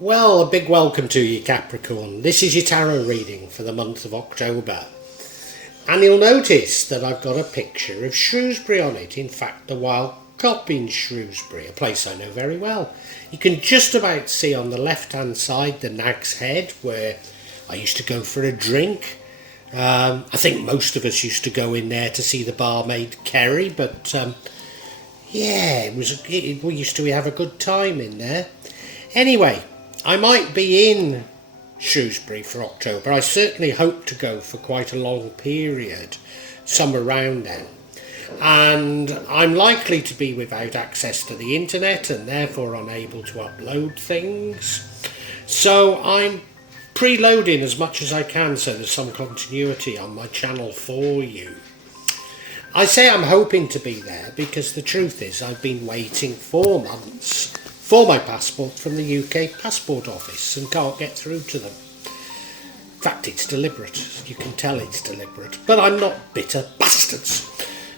Well, a big welcome to you, Capricorn. This is your tarot reading for the month of October. And you'll notice that I've got a picture of Shrewsbury on it. In fact, the Wild Cop in Shrewsbury, a place I know very well. You can just about see on the left-hand side the Nag's Head, where I used to go for a drink. I think most of us used to go in there to see the barmaid Kerry, but we used to have a good time in there. Anyway, I might be in Shrewsbury for October. I certainly hope to go for quite a long period, somewhere around then. And I'm likely to be without access to the internet and therefore unable to upload things. So I'm preloading as much as I can so there's some continuity on my channel for you. I say I'm hoping to be there because the truth is I've been waiting 4 months for my passport from the UK passport office and can't get through to them. In fact, it's deliberate. You can tell it's deliberate. But I'm not bitter bastards.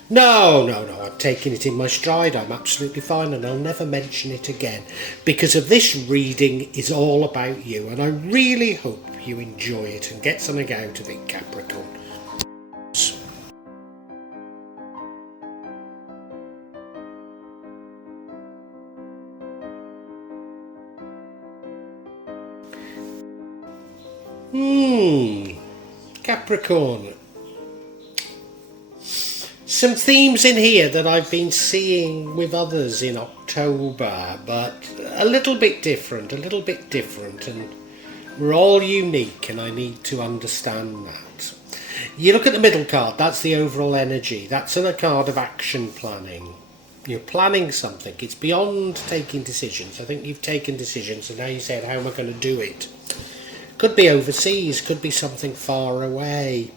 No, I'm taking it in my stride. I'm absolutely fine and I'll never mention it again because of this reading is all about you and I really hope you enjoy it and get something out of it, Capricorn. Capricorn. Some themes in here that I've been seeing with others in October, but a little bit different, and we're all unique and I need to understand that. You look at the middle card, that's the overall energy. That's a card of action planning. You're planning something. It's beyond taking decisions. I think you've taken decisions and now you said, how am I going to do it? Could be overseas, could be something far away.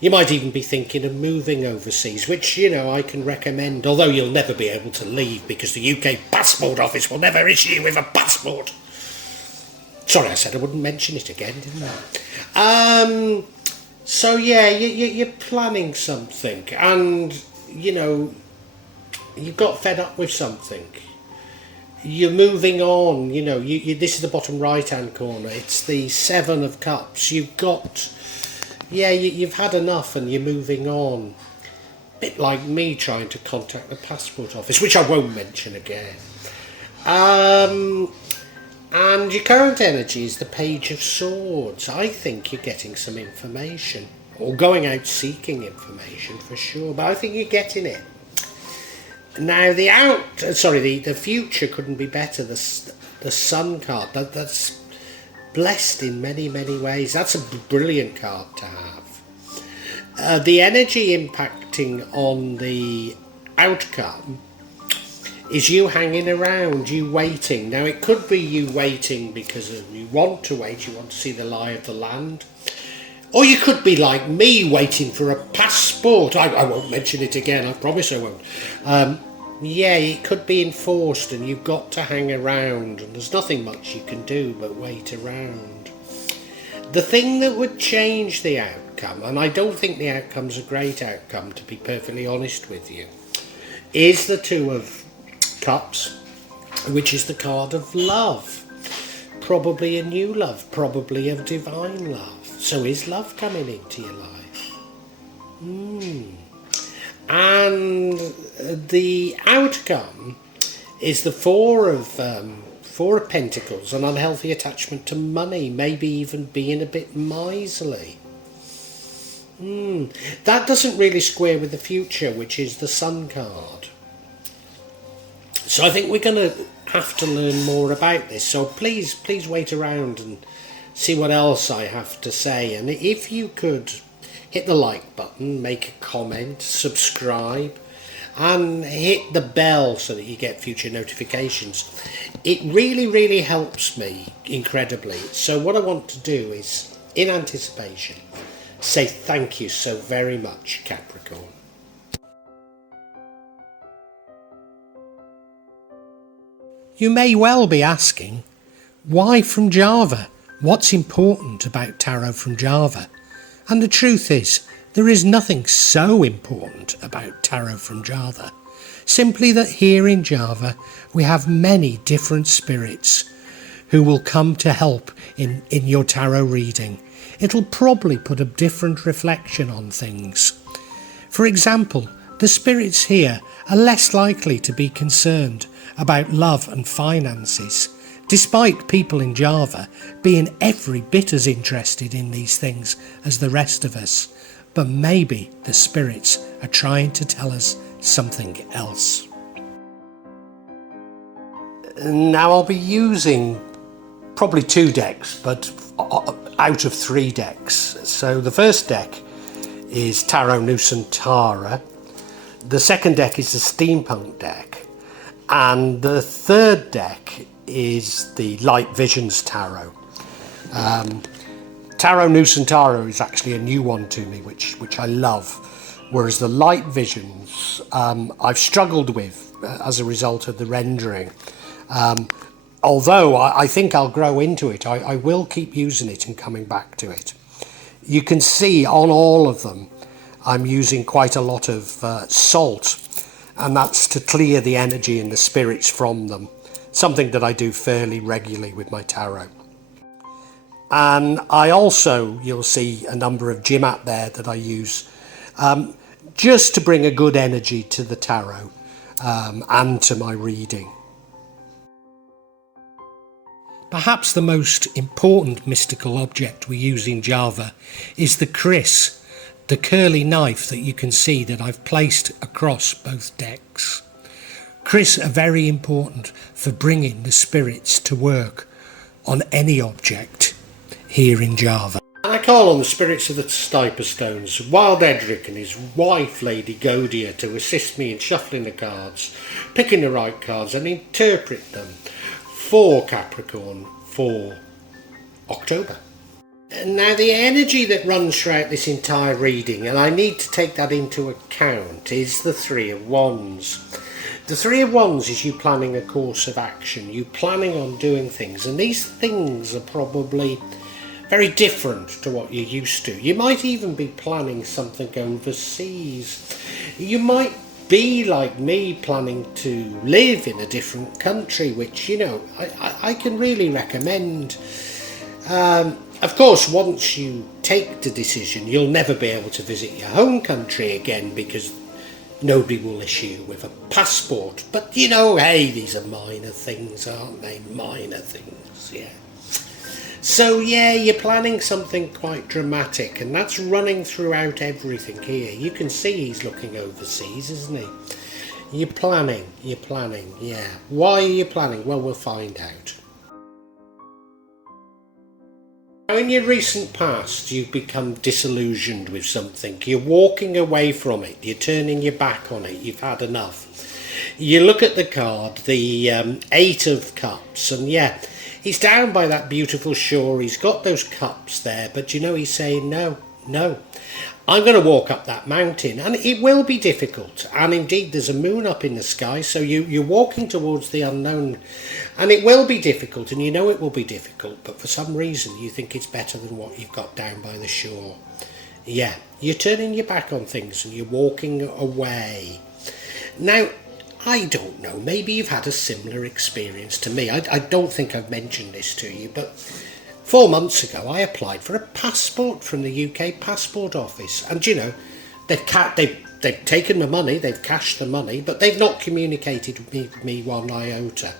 You might even be thinking of moving overseas, which, I can recommend, although you'll never be able to leave because the UK passport office will never issue you with a passport. Sorry, I said I wouldn't mention it again, didn't I? So yeah, you're planning something and, you've got fed up with something. You're moving on, this is the bottom right hand corner, it's the 7 of Cups. You've had enough and you're moving on. Bit like me trying to contact the passport office, which I won't mention again. And your current energy is the Page of Swords. I think you're getting some information or going out seeking information for sure, but I think you're getting it. Now the future couldn't be better. The Sun card, that's blessed in many ways. That's a brilliant card to have. The energy impacting on the outcome is you hanging around, you waiting. Now it could be you waiting because you want to wait, you want to see the lie of the land. Or you could be like me, waiting for a passport. I won't mention it again, I promise I won't. It could be enforced and you've got to hang around and there's nothing much you can do but wait around. The thing that would change the outcome, and I don't think the outcome's a great outcome to be perfectly honest with you, is the 2 of Cups, which is the card of love. Probably a new love, probably a divine love. So is love coming into your life? And the outcome is the 4 of Pentacles, an unhealthy attachment to money, maybe even being a bit miserly. That doesn't really square with the future, which is the Sun card. So I think we're going to have to learn more about this. So please wait around and see what else I have to say. And if you could hit the like button, make a comment, subscribe, and hit the bell so that you get future notifications. It really helps me incredibly. So what I want to do is, in anticipation, say thank you so very much, Capricorn. You may well be asking, why from Java? What's important about tarot from Java? And the truth is, there is nothing so important about tarot from Java. Simply that here in Java, we have many different spirits who will come to help in your tarot reading. It'll probably put a different reflection on things. For example, the spirits here are less likely to be concerned about love and finances, despite people in Java being every bit as interested in these things as the rest of us. But maybe the spirits are trying to tell us something else. Now I'll be using probably 2 decks, but out of 3 decks. So the first deck is Tarot Nusantara, the second deck is the Steampunk deck, and the third deck is the Light Visions Tarot. Tarot Nusantara is actually a new one to me, which I love, whereas the Light Visions I've struggled with as a result of the rendering. Although I think I'll grow into it, I will keep using it and coming back to it. You can see on all of them I'm using quite a lot of salt, and that's to clear the energy and the spirits from them, something that I do fairly regularly with my tarot. And I also, you'll see a number of Jimat there that I use just to bring a good energy to the tarot and to my reading. Perhaps the most important mystical object we use in Java is the kris, the curly knife that you can see that I've placed across both decks. Kris are very important for bringing the spirits to work on any object here in Java. And I call on the spirits of the Stiper Stones, Wild Edric and his wife Lady Godia, to assist me in shuffling the cards, picking the right cards and interpret them for Capricorn for October. Now the energy that runs throughout this entire reading, and I need to take that into account, is the Three of Wands. The Three of Wands is you planning a course of action, you planning on doing things, and these things are probably very different to what you're used to. You might even be planning something overseas. You might be like me, planning to live in a different country, which, you know, I can really recommend. Of course, once you take the decision, you'll never be able to visit your home country again because nobody will issue you with a passport. But, you know, hey, these are minor things, aren't they? Minor things, yeah. So, yeah, you're planning something quite dramatic, and that's running throughout everything here. You can see he's looking overseas, isn't he? You're planning, yeah. Why are you planning? Well, we'll find out. Now, in your recent past, you've become disillusioned with something. You're walking away from it. You're turning your back on it. You've had enough. You look at the card, the 8 of Cups, and yeah, he's down by that beautiful shore. He's got those cups there, but you know, he's saying, no, I'm going to walk up that mountain, and it will be difficult. And indeed, there's a moon up in the sky, so you're walking towards the unknown, and it will be difficult, and you know it will be difficult, but for some reason you think it's better than what you've got down by the shore. Yeah, you're turning your back on things and you're walking away. Now, I don't know, maybe you've had a similar experience to me. I don't think I've mentioned this to you, but 4 months ago I applied for a passport from the UK Passport Office, and you know, they've taken the money, they've cashed the money, but they've not communicated with me one iota.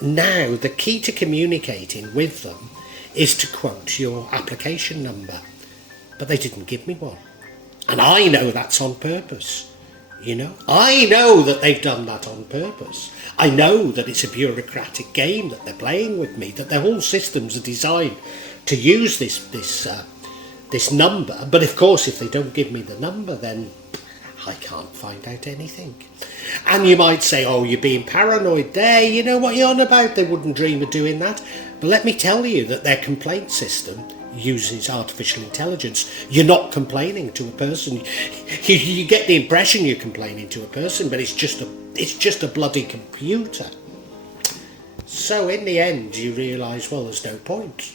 Now, the key to communicating with them is to quote your application number, but they didn't give me one. And I know that's on purpose. You know, I know that they've done that on purpose. I know that it's a bureaucratic game that they're playing with me, that their whole systems are designed to use this number. But of course, if they don't give me the number, then I can't find out anything. And you might say, oh, you're being paranoid there. You know what you're on about? They wouldn't dream of doing that. But let me tell you that their complaint system uses artificial intelligence. You're not complaining to a person. You get the impression you're complaining to a person, but it's just a bloody computer. So in the end, you realise, well, there's no point.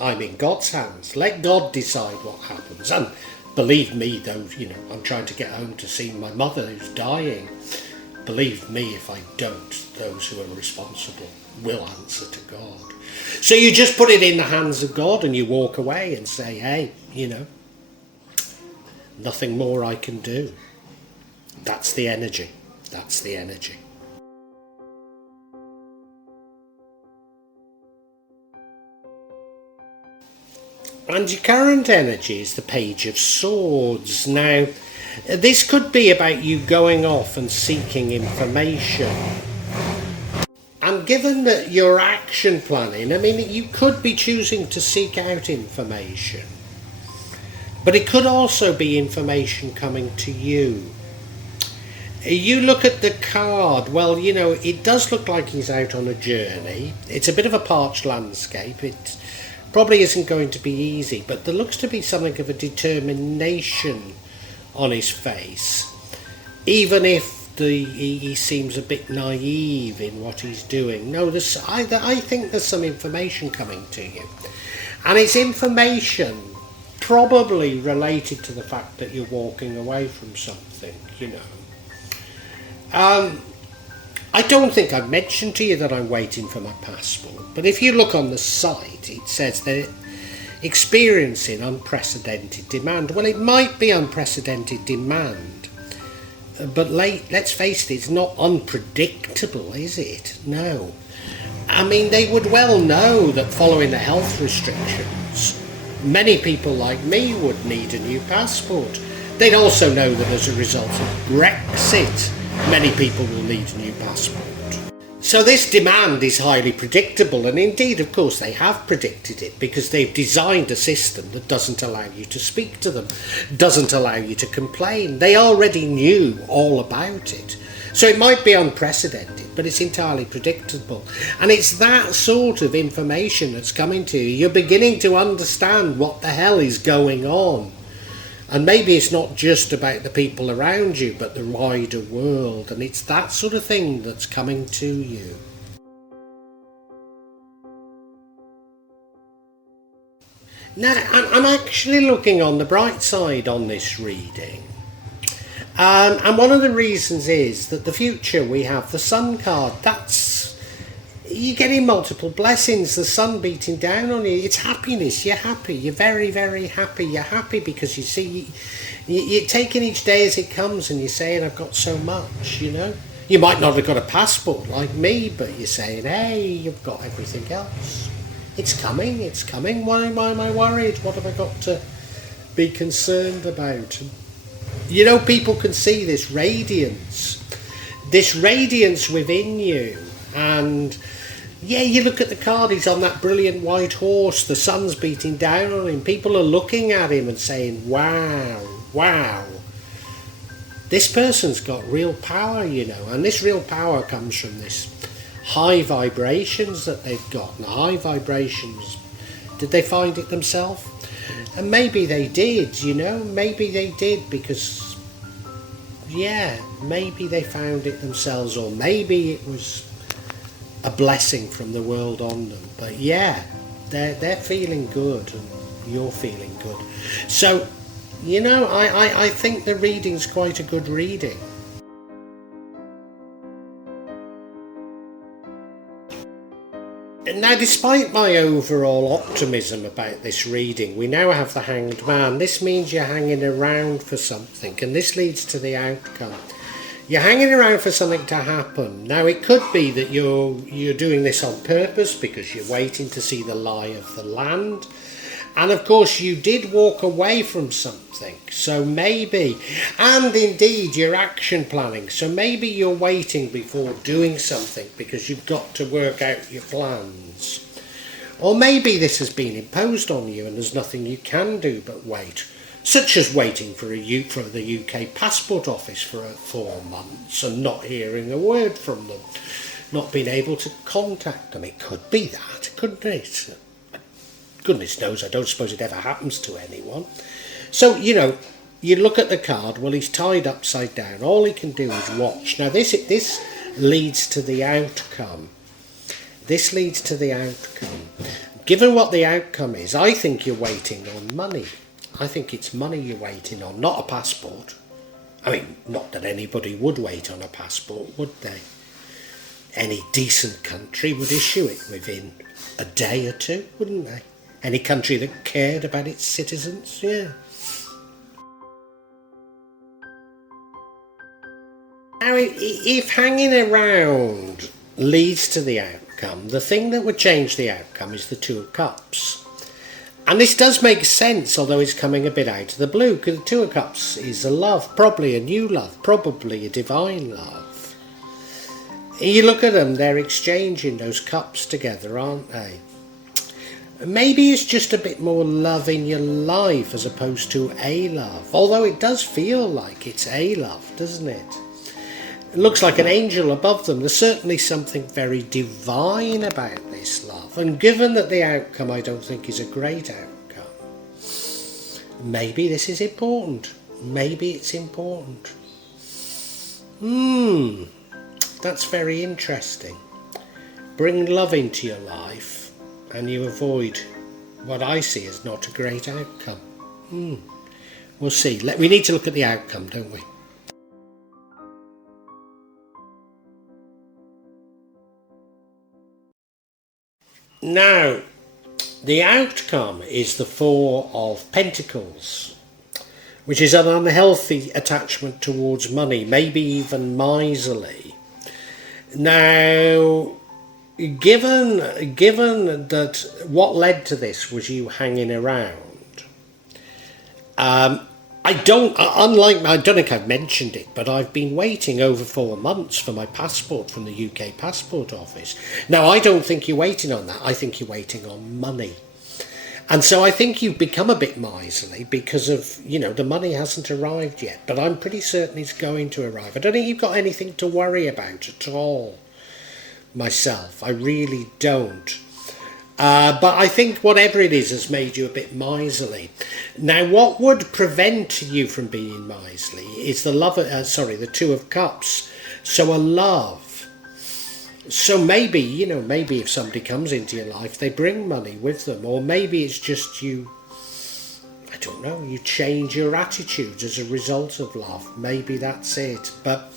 I'm in God's hands. Let God decide what happens. And believe me, though, you know, I'm trying to get home to see my mother who's dying. believe me, if I don't, those who are responsible will answer to God. So you just put it in the hands of God and you walk away and say, hey, you know, nothing more I can do. That's the energy. That's the energy. And your current energy is the Page of Swords. Now, this could be about you going off and seeking information. And given that you're action planning, I mean, you could be choosing to seek out information. But it could also be information coming to you. You look at the card, well, you know, it does look like he's out on a journey. It's a bit of a parched landscape. It probably isn't going to be easy, but there looks to be something of a determination on his face, even if he seems a bit naive in what he's doing. No, I think there's some information coming to you, and it's information probably related to the fact that you're walking away from something, you know. I don't think I've mentioned to you that I'm waiting for my passport, but if you look on the site, it says that experiencing unprecedented demand. Well, it might be unprecedented demand, but let's face it, it's not unpredictable, is it? No. I mean, they would well know that following the health restrictions, many people like me would need a new passport. They'd also know that as a result of Brexit, many people will need a new passport. So this demand is highly predictable, and indeed, of course, they have predicted it because they've designed a system that doesn't allow you to speak to them, doesn't allow you to complain. They already knew all about it. So it might be unprecedented, but it's entirely predictable. And it's that sort of information that's coming to you. You're beginning to understand what the hell is going on. And maybe it's not just about the people around you, but the wider world. And it's that sort of thing that's coming to you. Now, I'm actually looking on the bright side on this reading. And one of the reasons is that the future, we have the Sun card. You're getting multiple blessings, the sun beating down on you. It's happiness. You're happy. You're very, very happy. You're happy because you see, you're taking each day as it comes and you're saying, I've got so much, you know. You might not have got a passport like me, but you're saying, hey, you've got everything else. It's coming, it's coming. Why am I worried? What have I got to be concerned about? You know, people can see this radiance within you. And yeah, you look at the card, he's on that brilliant white horse, the sun's beating down on him, people are looking at him and saying, wow, this person's got real power, you know, and this real power comes from this high vibrations that they've got. And the high vibrations, did they find it themselves? And maybe they did, you know, maybe they did because, yeah, maybe they found it themselves, or maybe it was a blessing from the world on them. But yeah, they're feeling good and you're feeling good. So, you know, I think the reading's quite a good reading. Now, despite my overall optimism about this reading, we now have the Hanged Man. This means you're hanging around for something, and this leads to the outcome. You're hanging around for something to happen. Now, it could be that you're doing this on purpose because you're waiting to see the lie of the land. And of course, you did walk away from something. So maybe, and indeed, you're action planning. So maybe you're waiting before doing something because you've got to work out your plans. Or maybe this has been imposed on you and there's nothing you can do but wait. Such as waiting for the UK passport office for 4 months and not hearing a word from them, not being able to contact them. It could be that, couldn't it? Goodness knows, I don't suppose it ever happens to anyone. So, you know, you look at the card, well, he's tied upside down. All he can do is watch. Now, this leads to the outcome. This leads to the outcome. Given what the outcome is, I think you're waiting on money. I think it's money you're waiting on, not a passport. I mean, not that anybody would wait on a passport, would they? Any decent country would issue it within a day or two, wouldn't they? Any country that cared about its citizens, yeah. Now, if hanging around leads to the outcome, the thing that would change the outcome is the Two of Cups. And this does make sense, although it's coming a bit out of the blue, because the Two of Cups is a love, probably a new love, probably a divine love. You look at them, they're exchanging those cups together, aren't they? Maybe it's just a bit more love in your life as opposed to a love, although it does feel like it's a love, doesn't it? It looks like an angel above them. There's certainly something very divine about this love. And given that the outcome I don't think is a great outcome, maybe this is important. Maybe it's important. That's very interesting. Bring love into your life and you avoid what I see as not a great outcome. We'll see. We need to look at the outcome, don't we? Now, the outcome is the Four of Pentacles, which is an unhealthy attachment towards money, maybe even miserly. Now, given that what led to this was you hanging around, I don't think I've mentioned it, but I've been waiting over 4 months for my passport from the UK passport office. Now, I don't think you're waiting on that. I think you're waiting on money. And so I think you've become a bit miserly because of, the money hasn't arrived yet. But I'm pretty certain it's going to arrive. I don't think you've got anything to worry about at all, myself. I really don't. But I think whatever it is has made you a bit miserly. Now, what would prevent you from being miserly is the Two of Cups. So a love. So maybe if somebody comes into your life, they bring money with them. Or maybe it's just you change your attitudes as a result of love. Maybe that's it. But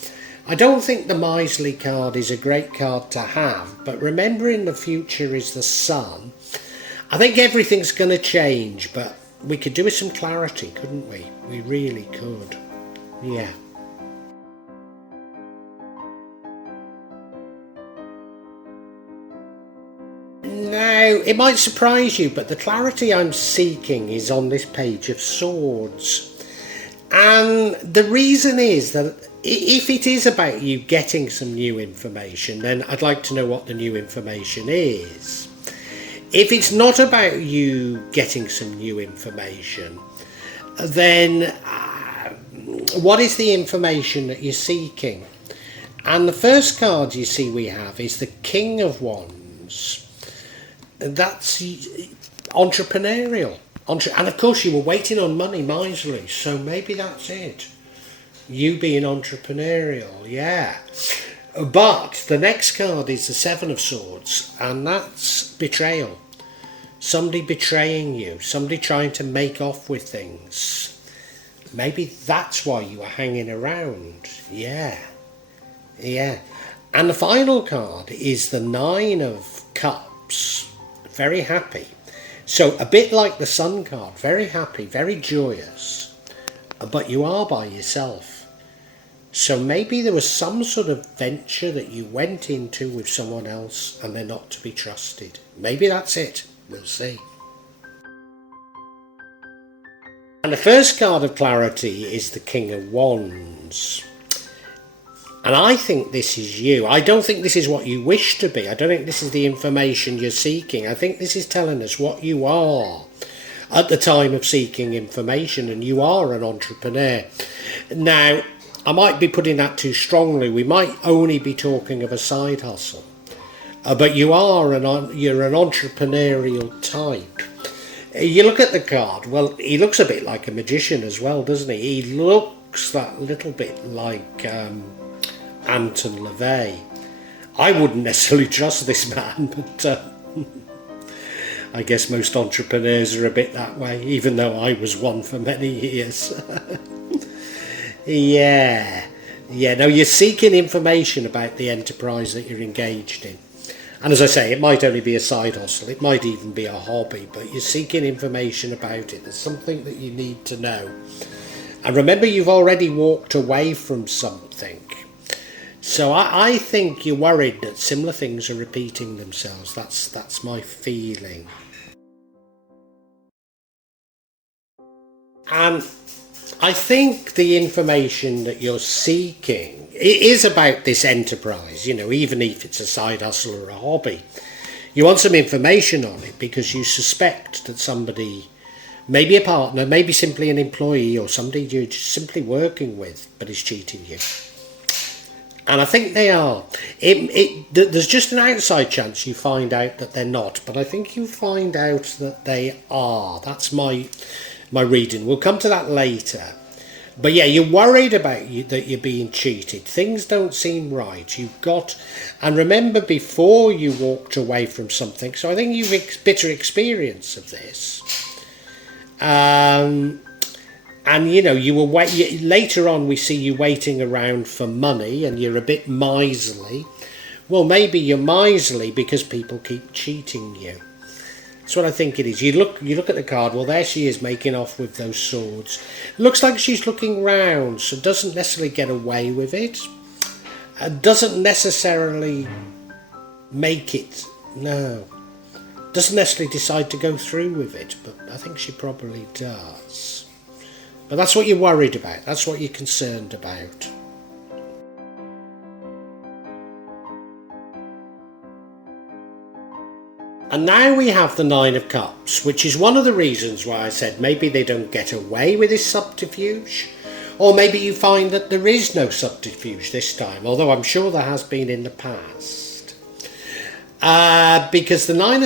I don't think the Miserly card is a great card to have, but remembering the future is the sun, I think everything's going to change, but we could do with some clarity, couldn't we? We really could. Yeah. Now, it might surprise you, but the clarity I'm seeking is on this Page of Swords. And the reason is that if it is about you getting some new information, then I'd like to know what the new information is. If it's not about you getting some new information, then what is the information that you're seeking? And the first card you see we have is the King of Wands. That's entrepreneurial. And of course you were waiting on money, miserly, so maybe that's it. You being entrepreneurial, yeah. But the next card is the Seven of Swords, and that's betrayal. Somebody betraying you, somebody trying to make off with things. Maybe that's why you were hanging around. Yeah. And the final card is the Nine of Cups. Very happy. So a bit like the Sun card, very happy, very joyous, but you are by yourself. So maybe there was some sort of venture that you went into with someone else and they're not to be trusted. Maybe that's it. We'll see. And the first card of clarity is the King of Wands. And I think this is you. I don't think this is what you wish to be. I don't think this is the information you're seeking. I think this is telling us what you are at the time of seeking information, and you are an entrepreneur. Now, I might be putting that too strongly. We might only be talking of a side hustle. But you're an entrepreneurial type. You look at the card, well, he looks a bit like a magician as well, doesn't he? He looks that little bit like Anton LaVey. I wouldn't necessarily trust this man, but I guess most entrepreneurs are a bit that way, even though I was one for many years. Yeah. Yeah, no, you're seeking information about the enterprise that you're engaged in. And as I say, it might only be a side hustle, it might even be a hobby, but you're seeking information about it. There's something that you need to know. And remember, you've already walked away from something. So I think you're worried that similar things are repeating themselves. That's my feeling. And I think the information that you're seeking is about this enterprise, even if it's a side hustle or a hobby. You want some information on it because you suspect that somebody, maybe a partner, maybe simply an employee or somebody you're just simply working with, but is cheating you. And I think they are. There's just an outside chance you find out that they're not, but I think you find out that they are. That's my reading. We'll come to that later. But yeah, you're worried about that you're being cheated. Things don't seem right. And remember before you walked away from something, so I think you've bitter experience of this. And you were later on we see you waiting around for money and you're a bit miserly. Well, maybe you're miserly because people keep cheating you. That's what I think it is. You look at the card, well, there she is making off with those swords. Looks like she's looking round, so doesn't necessarily get away with it. Doesn't necessarily make it, no. Doesn't necessarily decide to go through with it, but I think she probably does. But that's what you're worried about. That's what you're concerned about. And now we have the Nine of Cups, which is one of the reasons why I said maybe they don't get away with this subterfuge. Or maybe you find that there is no subterfuge this time, although I'm sure there has been in the past. Because the Nine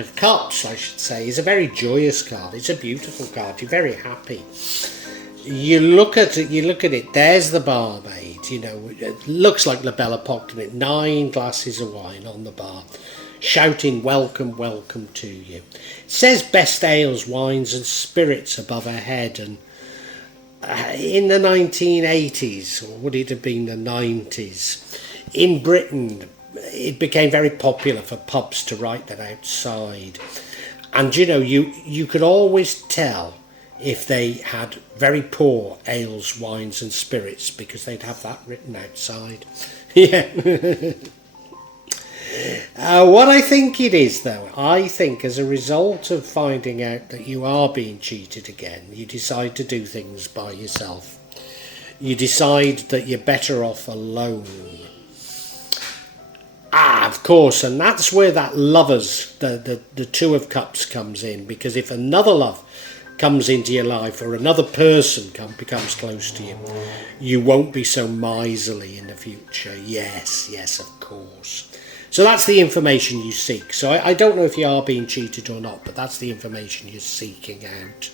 of Cups, I should say, is a very joyous card. It's a beautiful card. You're very happy. You look at it, there's the barmaid, it looks like La Belle Époque, doesn't it? 9 glasses of wine on the bar, shouting welcome, welcome to you. It says best ales, wines and spirits above her head, and in the 1980s, or would it have been the 90s, in Britain, it became very popular for pubs to write that outside. And you could always tell if they had very poor ales, wines and spirits because they'd have that written outside. Yeah. What I think it is, though, I think as a result of finding out that you are being cheated again, you decide to do things by yourself. You decide that you're better off alone. Of course, and that's where that lovers, the Two of Cups comes in, because if another love comes into your life or another person becomes close to you, you won't be so miserly in the future. Yes, of course. So that's the information you seek. So I don't know if you are being cheated or not, but that's the information you're seeking out.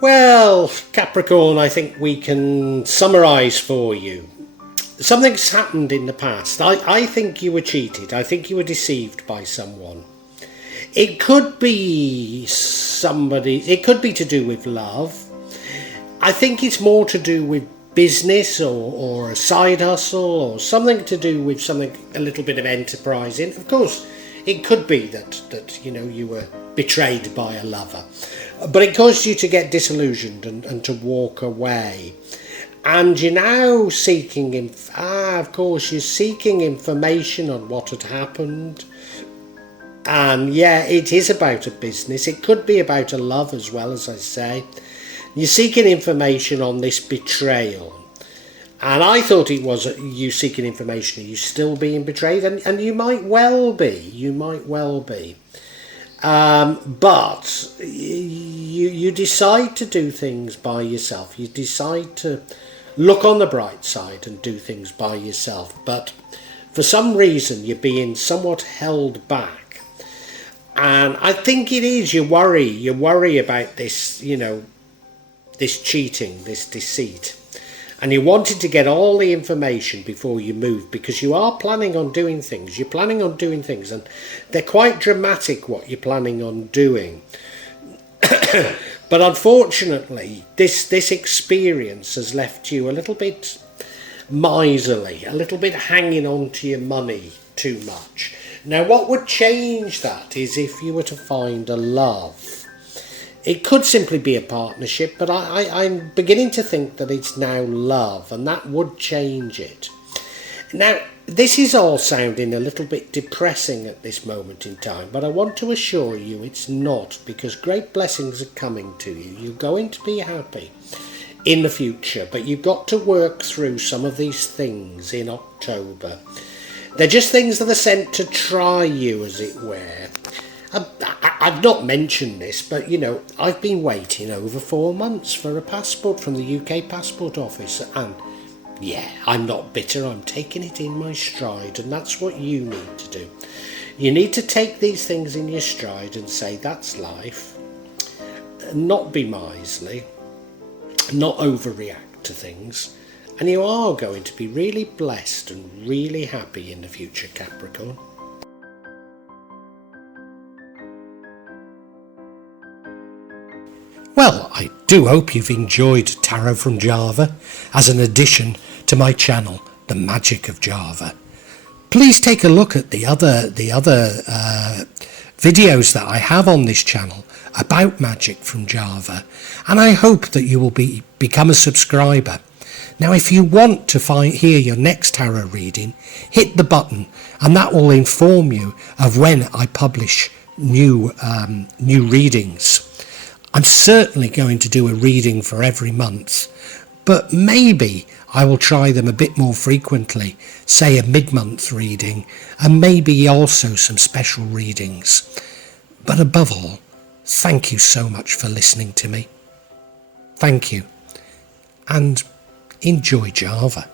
Well, Capricorn, I think we can summarise for you. Something's happened in the past. I think you were cheated. I think you were deceived by someone. It could be it could be to do with love. I think it's more to do with business or a side hustle or something to do with a little bit of enterprise in. Of course, it could be that you were betrayed by a lover. But it caused you to get disillusioned and to walk away. And you're now seeking, of course, you're seeking information on what had happened. And yeah, it is about a business. It could be about a love as well, as I say. You're seeking information on this betrayal. And I thought it was you seeking information. Are you still being betrayed? And you might well be. But you decide to do things by yourself. You decide to look on the bright side and do things by yourself. But for some reason, you're being somewhat held back. And I think it is you worry about this, this cheating, this deceit. and you wanted to get all the information before you move, because you are planning on doing things. You're planning on doing things, and they're quite dramatic what you're planning on doing. But unfortunately, this experience has left you a little bit miserly, a little bit hanging on to your money too much. Now, what would change that is if you were to find a love. It could simply be a partnership, but I'm beginning to think that it's now love, and that would change it. Now, this is all sounding a little bit depressing at this moment in time, but I want to assure you it's not, because great blessings are coming to you. You're going to be happy in the future, but you've got to work through some of these things in October. They're just things that are sent to try you, as it were. I've not mentioned this, but you know, I've been waiting over 4 months for a passport from the UK passport office, and yeah, I'm not bitter. I'm taking it in my stride, and that's what you need to do. You need to take these things in your stride and say, that's life. Not be miserly, not overreact to things, and you are going to be really blessed and really happy in the future, Capricorn. Well, I do hope you've enjoyed Tarot from Java as an addition to my channel, The Magic of Java. Please take a look at the other videos that I have on this channel about magic from Java, and I hope that you will become a subscriber. Now, if you want to hear your next tarot reading, hit the button, and that will inform you of when I publish new readings. I'm certainly going to do a reading for every month, but maybe I will try them a bit more frequently, say a mid-month reading, and maybe also some special readings. But above all, thank you so much for listening to me. Thank you, and enjoy Java.